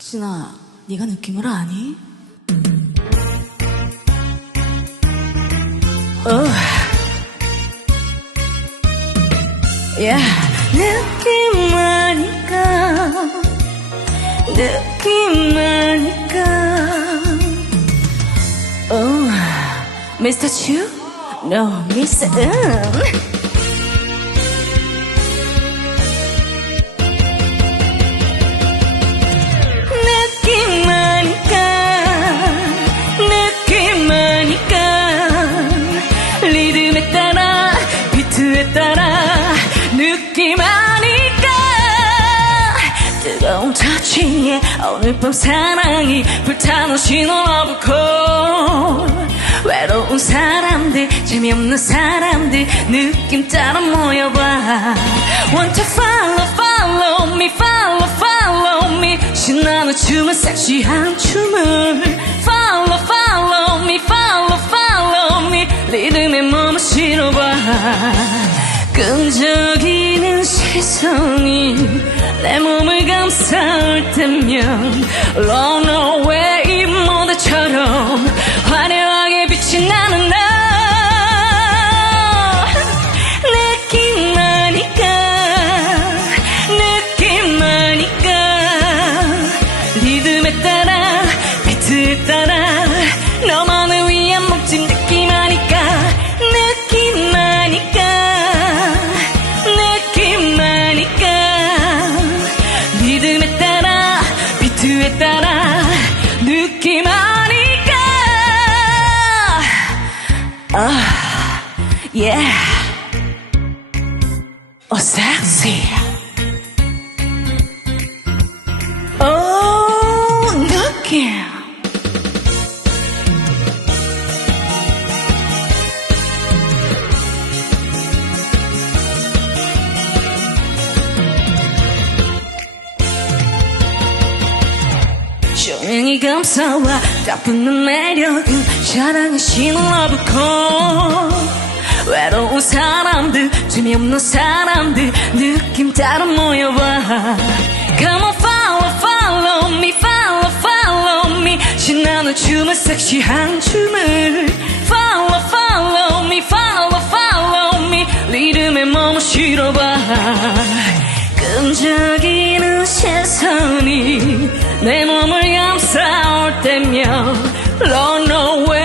박진아, 네가 느낌을 아니? 느낌 아니까, 느낌 아니까. 미스터 츄? No, 미스&. 리듬에 따라 비트에 따라 느낌 아니까 뜨거운 터치에 오늘 밤 사랑이 불타는 신호라부고 외로운 사람들 재미없는 사람들 느낌 따라 모여봐 Want to follow follow me follow follow me 신나는 춤을 섹시한 춤을 Follow follow me follow follow me 리듬에 몸을 실어봐 끈적이는 시선이 내 몸을 감싸올 때면 Run away 모델처럼 화려하게 빛이 나는 나 느낌 아니까 느낌 아니까 리듬에 따라 비트에 따라 너만을 위한 멋진 느낌 아니까 느낌 아니까 느낌 아니까 리듬에 따라 비트에 따라 느낌 아니까 yeah sexy 느낌 조명이 감싸와 딱 붙는 매력은 사랑의 신호라부고 외로운 사람들 재미없는 사람들 느낌 따라 모여봐 Come on follow follow me follow follow me 신나는 춤을 섹시한 춤을 Follow follow me follow follow me 리듬에 몸을 실어봐 끈적이는 시선이 내 몸을 감싸올 때면 Run away